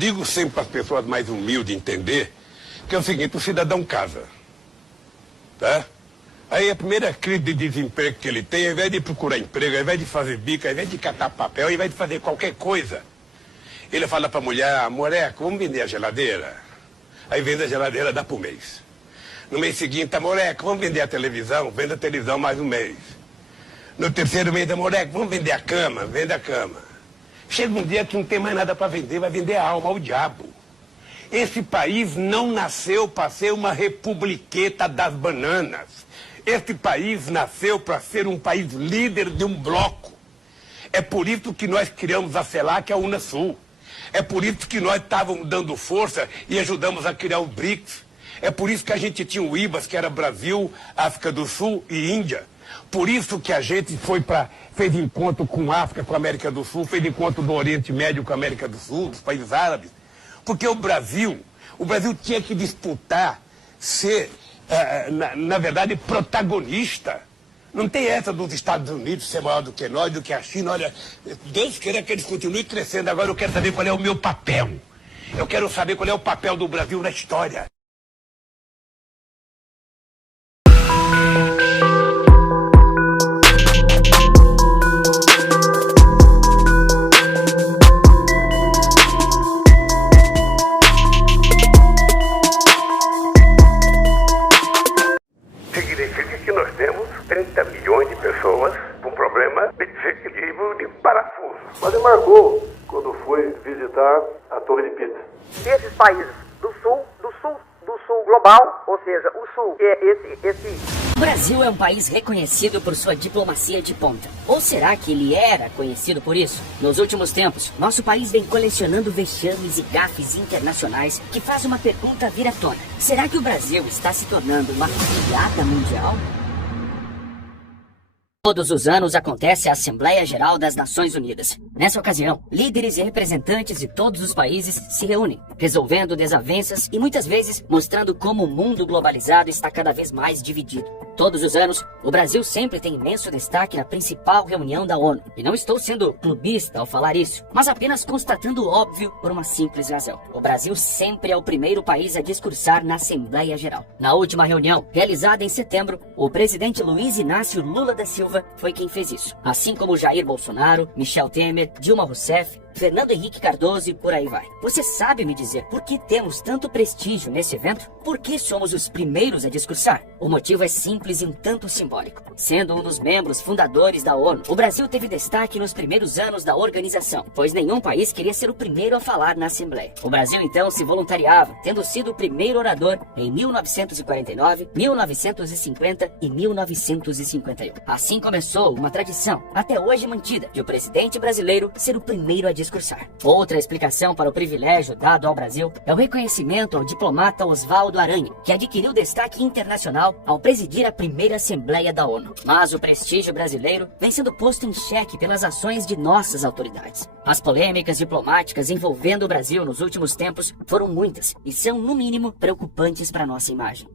Digo sempre para as pessoas mais humildes entender que é o seguinte, o cidadão casa, tá? Aí a primeira crise de desemprego que ele tem, ao invés de procurar emprego, ao invés de fazer bico, ao invés de catar papel, ao invés de fazer qualquer coisa, ele fala para a mulher, moleque, vamos vender a geladeira. Aí vende a geladeira, dá por mês. No mês seguinte, moleque, vamos vender a televisão, vende a televisão mais um mês. No terceiro mês, moleque, vamos vender a cama, vende a cama. Chega um dia que não tem mais nada para vender, vai vender a alma ao diabo. Esse país não nasceu para ser uma republiqueta das bananas. Este país nasceu para ser um país líder de um bloco. É por isso que nós criamos a CELAC, a Unasul. É por isso que nós estávamos dando força e ajudamos a criar o BRICS. É por isso que a gente tinha o IBAS, que era Brasil, África do Sul e Índia. Por isso que a gente fez encontro com a África, com a América do Sul, fez encontro do Oriente Médio com a América do Sul, dos países árabes. Porque o Brasil tinha que disputar, ser, na verdade, protagonista. Não tem essa dos Estados Unidos ser maior do que nós, do que a China. Olha, Deus queira que eles continuem crescendo. Agora eu quero saber qual é o meu papel. Eu quero saber qual é o papel do Brasil na história. Significa que nós temos 30 milhões de pessoas com problema de desequilíbrio de parafuso. Mas ele marcou quando foi visitar a Torre de Pisa. Esses países do sul global, ou seja, o sul, que é esse... O Brasil é um país reconhecido por sua diplomacia de ponta. Ou será que ele era conhecido por isso? Nos últimos tempos, nosso país vem colecionando vexames e gafes internacionais que faz uma pergunta vir à tona. Será que o Brasil está se tornando uma piada mundial? Todos os anos acontece a Assembleia Geral das Nações Unidas. Nessa ocasião, líderes e representantes de todos os países se reúnem, resolvendo desavenças e muitas vezes mostrando como o mundo globalizado está cada vez mais dividido. Todos os anos, o Brasil sempre tem imenso destaque na principal reunião da ONU. E não estou sendo clubista ao falar isso, mas apenas constatando o óbvio por uma simples razão. O Brasil sempre é o primeiro país a discursar na Assembleia Geral. Na última reunião, realizada em setembro, o presidente Luiz Inácio Lula da Silva foi quem fez isso. Assim como Jair Bolsonaro, Michel Temer, Dilma Rousseff, Fernando Henrique Cardoso e por aí vai. Você sabe me dizer por que temos tanto prestígio nesse evento? Por que somos os primeiros a discursar? O motivo é simples e um tanto simbólico. Sendo um dos membros fundadores da ONU, o Brasil teve destaque nos primeiros anos da organização, pois nenhum país queria ser o primeiro a falar na Assembleia. O Brasil então se voluntariava, tendo sido o primeiro orador em 1949, 1950 e 1951. Assim começou uma tradição, até hoje mantida, de o presidente brasileiro ser o primeiro a discursar. Outra explicação para o privilégio dado ao Brasil é o reconhecimento ao diplomata Oswaldo Aranha, que adquiriu destaque internacional ao presidir a primeira Assembleia da ONU. Mas o prestígio brasileiro vem sendo posto em xeque pelas ações de nossas autoridades. As polêmicas diplomáticas envolvendo o Brasil nos últimos tempos foram muitas e são, no mínimo, preocupantes para nossa imagem.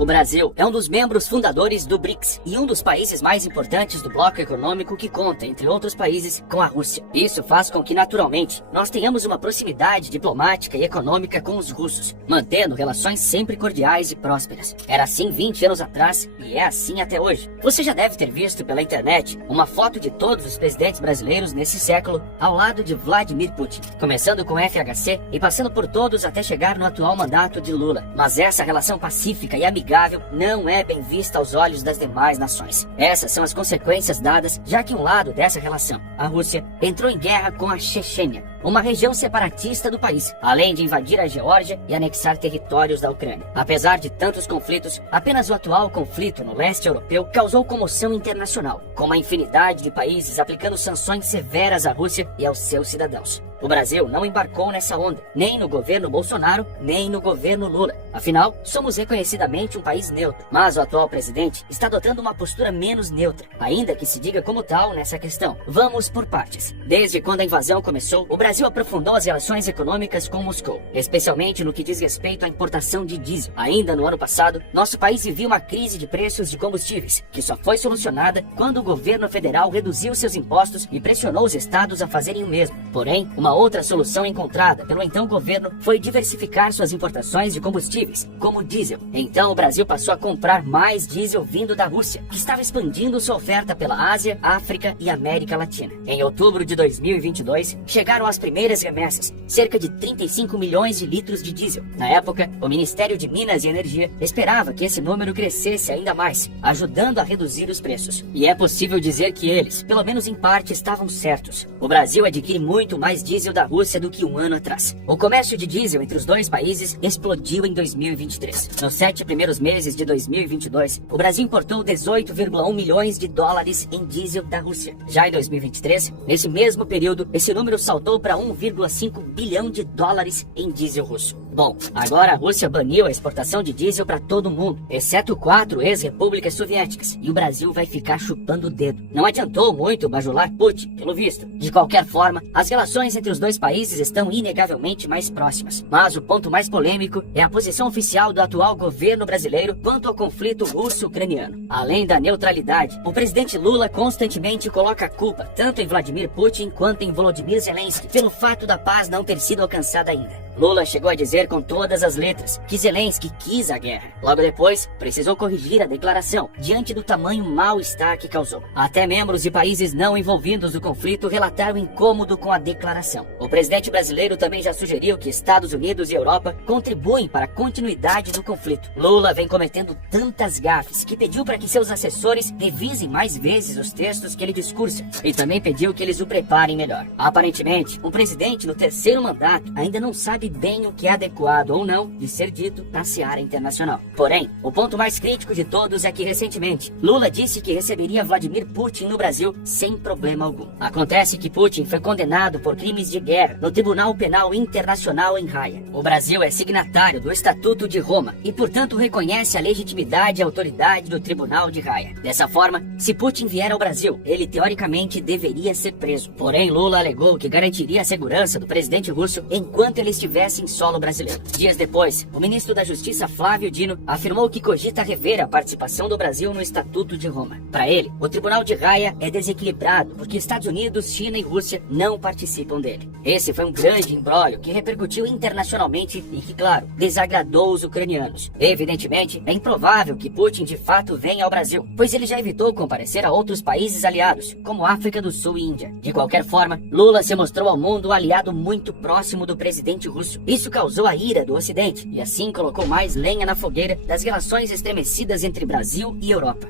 O Brasil é um dos membros fundadores do BRICS e um dos países mais importantes do bloco econômico que conta, entre outros países, com a Rússia. Isso faz com que, naturalmente, nós tenhamos uma proximidade diplomática e econômica com os russos, mantendo relações sempre cordiais e prósperas. Era assim 20 anos atrás e é assim até hoje. Você já deve ter visto pela internet uma foto de todos os presidentes brasileiros nesse século ao lado de Vladimir Putin, começando com FHC e passando por todos até chegar no atual mandato de Lula. Mas essa relação pacífica e amigável não é bem vista aos olhos das demais nações. Essas são as consequências dadas, já que um lado dessa relação, a Rússia, entrou em guerra com a Chechênia, uma região separatista do país, além de invadir a Geórgia e anexar territórios da Ucrânia. Apesar de tantos conflitos, apenas o atual conflito no leste europeu causou comoção internacional, com uma infinidade de países aplicando sanções severas à Rússia e aos seus cidadãos. O Brasil não embarcou nessa onda, nem no governo Bolsonaro, nem no governo Lula. Afinal, somos reconhecidamente um país neutro, mas o atual presidente está adotando uma postura menos neutra, ainda que se diga como tal nessa questão. Vamos por partes. Desde quando a invasão começou, o Brasil Brasil aprofundou as relações econômicas com Moscou, especialmente no que diz respeito à importação de diesel. Ainda no ano passado, nosso país vivia uma crise de preços de combustíveis, que só foi solucionada quando o governo federal reduziu seus impostos e pressionou os estados a fazerem o mesmo. Porém, uma outra solução encontrada pelo então governo foi diversificar suas importações de combustíveis, como diesel. Então o Brasil passou a comprar mais diesel vindo da Rússia, que estava expandindo sua oferta pela Ásia, África e América Latina. Em outubro de 2022, chegaram as primeiras remessas, cerca de 35 milhões de litros de diesel. Na época, o Ministério de Minas e Energia esperava que esse número crescesse ainda mais, ajudando a reduzir os preços. E é possível dizer que eles, pelo menos em parte, estavam certos. O Brasil adquire muito mais diesel da Rússia do que um ano atrás. O comércio de diesel entre os dois países explodiu em 2023. Nos 7 primeiros meses de 2022, o Brasil importou 18,1 milhões de dólares em diesel da Rússia. Já em 2023, nesse mesmo período, esse número saltou para 1,5 bilhão de dólares em diesel russo. Bom, agora a Rússia baniu a exportação de diesel para todo mundo, exceto 4 ex-repúblicas soviéticas, e o Brasil vai ficar chupando o dedo. Não adiantou muito bajular Putin, pelo visto. De qualquer forma, as relações entre os dois países estão inegavelmente mais próximas. Mas o ponto mais polêmico é a posição oficial do atual governo brasileiro quanto ao conflito russo-ucraniano. Além da neutralidade, o presidente Lula constantemente coloca a culpa tanto em Vladimir Putin quanto em Volodymyr Zelensky pelo fato da paz não ter sido alcançada ainda. Lula chegou a dizer com todas as letras que Zelensky quis a guerra. Logo depois, precisou corrigir a declaração diante do tamanho mal-estar que causou. Até membros de países não envolvidos no conflito relataram incômodo com a declaração. O presidente brasileiro também já sugeriu que Estados Unidos e Europa contribuem para a continuidade do conflito. Lula vem cometendo tantas gafes que pediu para que seus assessores revisem mais vezes os textos que ele discursa e também pediu que eles o preparem melhor. Aparentemente, um presidente no 3º mandato ainda não sabe bem o que é adequado ou não de ser dito na seara internacional. Porém, o ponto mais crítico de todos é que recentemente Lula disse que receberia Vladimir Putin no Brasil sem problema algum. Acontece que Putin foi condenado por crimes de guerra no Tribunal Penal Internacional em Haia. O Brasil é signatário do Estatuto de Roma e, portanto, reconhece a legitimidade e autoridade do Tribunal de Haia. Dessa forma, se Putin vier ao Brasil, ele teoricamente deveria ser preso. Porém, Lula alegou que garantiria a segurança do presidente russo enquanto ele estivesse em solo brasileiro. Dias depois, o ministro da Justiça Flávio Dino afirmou que cogita rever a participação do Brasil no Estatuto de Roma. Para ele, o Tribunal de Haia é desequilibrado porque Estados Unidos, China e Rússia não participam dele. Esse foi um grande imbróglio que repercutiu internacionalmente e que, claro, desagradou os ucranianos. Evidentemente, é improvável que Putin de fato venha ao Brasil, pois ele já evitou comparecer a outros países aliados, como África do Sul e Índia. De qualquer forma, Lula se mostrou ao mundo um aliado muito próximo do presidente russo. Isso causou a ira do Ocidente e assim colocou mais lenha na fogueira das relações estremecidas entre Brasil e Europa.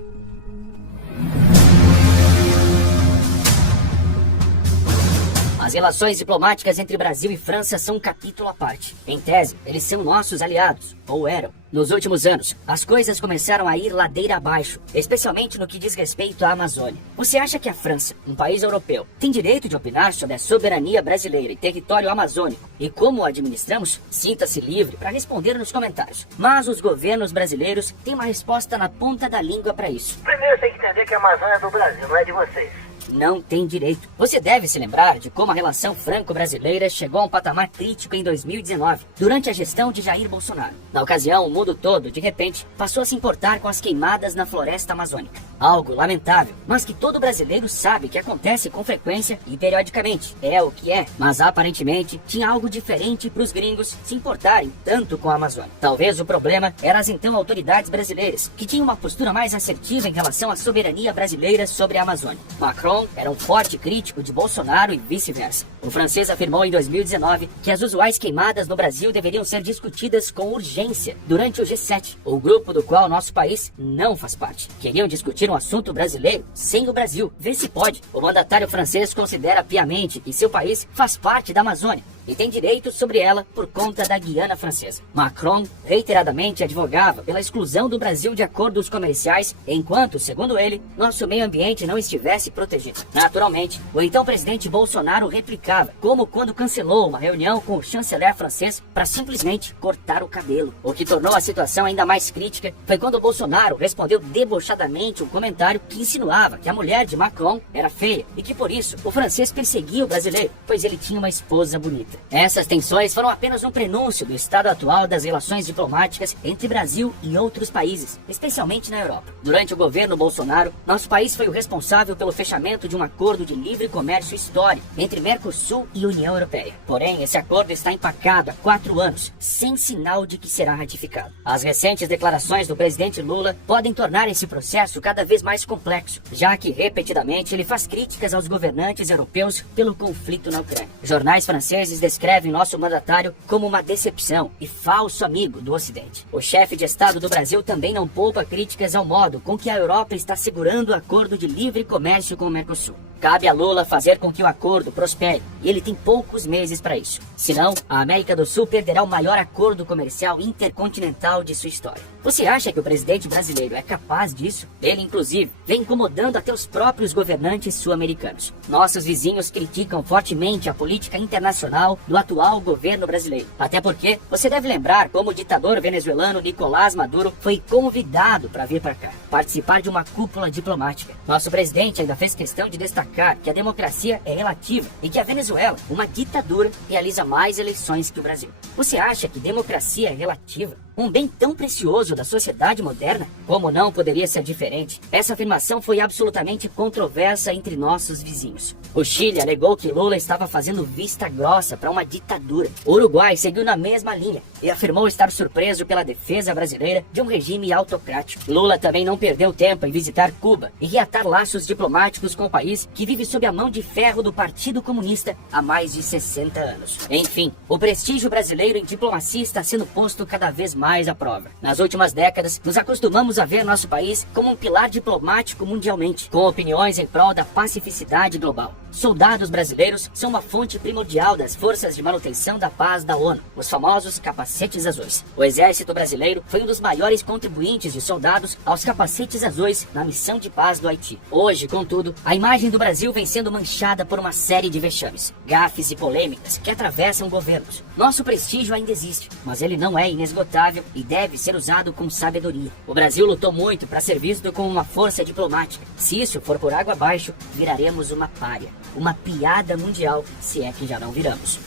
As relações diplomáticas entre Brasil e França são um capítulo à parte. Em tese, eles são nossos aliados, ou eram. Nos últimos anos, as coisas começaram a ir ladeira abaixo, especialmente no que diz respeito à Amazônia. Você acha que a França, um país europeu, tem direito de opinar sobre a soberania brasileira e território amazônico e como o administramos? Sinta-se livre para responder nos comentários. Mas os governos brasileiros têm uma resposta na ponta da língua para isso. Primeiro tem que entender que a Amazônia é do Brasil, não é de vocês. Não tem direito. Você deve se lembrar de como a relação franco-brasileira chegou a um patamar crítico em 2019, durante a gestão de Jair Bolsonaro. Na ocasião, o mundo todo, de repente, passou a se importar com as queimadas na floresta amazônica. Algo lamentável, mas que todo brasileiro sabe que acontece com frequência e periodicamente. É o que é, mas aparentemente tinha algo diferente para os gringos se importarem tanto com a Amazônia. Talvez o problema eram as então autoridades brasileiras, que tinham uma postura mais assertiva em relação à soberania brasileira sobre a Amazônia. Macron era um forte crítico de Bolsonaro e vice-versa. O francês afirmou em 2019 que as usuais queimadas no Brasil deveriam ser discutidas com urgência durante o G7, o grupo do qual nosso país não faz parte. Queriam discutir um assunto brasileiro sem o Brasil. Vê se pode. O mandatário francês considera piamente que seu país faz parte da Amazônia e tem direito sobre ela por conta da Guiana Francesa. Macron reiteradamente advogava pela exclusão do Brasil de acordos comerciais, enquanto, segundo ele, nosso meio ambiente não estivesse protegido. Naturalmente, o então presidente Bolsonaro replicava, como quando cancelou uma reunião com o chanceler francês para simplesmente cortar o cabelo. O que tornou a situação ainda mais crítica foi quando Bolsonaro respondeu debochadamente um comentário que insinuava que a mulher de Macron era feia e que por isso o francês perseguia o brasileiro, pois ele tinha uma esposa bonita. Essas tensões foram apenas um prenúncio do estado atual das relações diplomáticas entre Brasil e outros países, especialmente na Europa. Durante o governo Bolsonaro, nosso país foi o responsável pelo fechamento de um acordo de livre comércio histórico entre Mercosul e União Europeia. Porém, esse acordo está empacado há 4 anos, sem sinal de que será ratificado. As recentes declarações do presidente Lula podem tornar esse processo cada vez mais complexo, já que repetidamente ele faz críticas aos governantes europeus pelo conflito na Ucrânia. Jornais franceses descrevem nosso mandatário como uma decepção e falso amigo do Ocidente. O chefe de Estado do Brasil também não poupa críticas ao modo com que a Europa está segurando o acordo de livre comércio com o Mercosul. Cabe a Lula fazer com que o acordo prospere, e ele tem poucos meses para isso. Senão, a América do Sul perderá o maior acordo comercial intercontinental de sua história. Você acha que o presidente brasileiro é capaz disso? Ele, inclusive, vem incomodando até os próprios governantes sul-americanos. Nossos vizinhos criticam fortemente a política internacional do atual governo brasileiro. Até porque, você deve lembrar como o ditador venezuelano Nicolás Maduro foi convidado para vir para cá, participar de uma cúpula diplomática. Nosso presidente ainda fez questão de destacar que a democracia é relativa e que a Venezuela, uma ditadura, realiza mais eleições que o Brasil. Você acha que democracia é relativa? Um bem tão precioso da sociedade moderna? Como não poderia ser diferente? Essa afirmação foi absolutamente controversa entre nossos vizinhos. O Chile alegou que Lula estava fazendo vista grossa para uma ditadura. O Uruguai seguiu na mesma linha e afirmou estar surpreso pela defesa brasileira de um regime autocrático. Lula também não perdeu tempo em visitar Cuba e reatar laços diplomáticos com o país que vive sob a mão de ferro do Partido Comunista há mais de 60 anos. Enfim, o prestígio brasileiro em diplomacia está sendo posto cada vez mais à prova. Nas últimas décadas, nos acostumamos a ver nosso país como um pilar diplomático mundialmente, com opiniões em prol da pacificidade global. Soldados brasileiros são uma fonte primordial das forças de manutenção da paz da ONU, os famosos capacetes azuis. O exército brasileiro foi um dos maiores contribuintes de soldados aos capacetes azuis na missão de paz do Haiti. Hoje, contudo, a imagem do Brasil vem sendo manchada por uma série de vexames, gafes e polêmicas que atravessam governos. Nosso prestígio ainda existe, mas ele não é inesgotável e deve ser usado com sabedoria. O Brasil lutou muito para ser visto como uma força diplomática. Se isso for por água abaixo, viraremos uma pária, uma piada mundial, se é que já não viramos.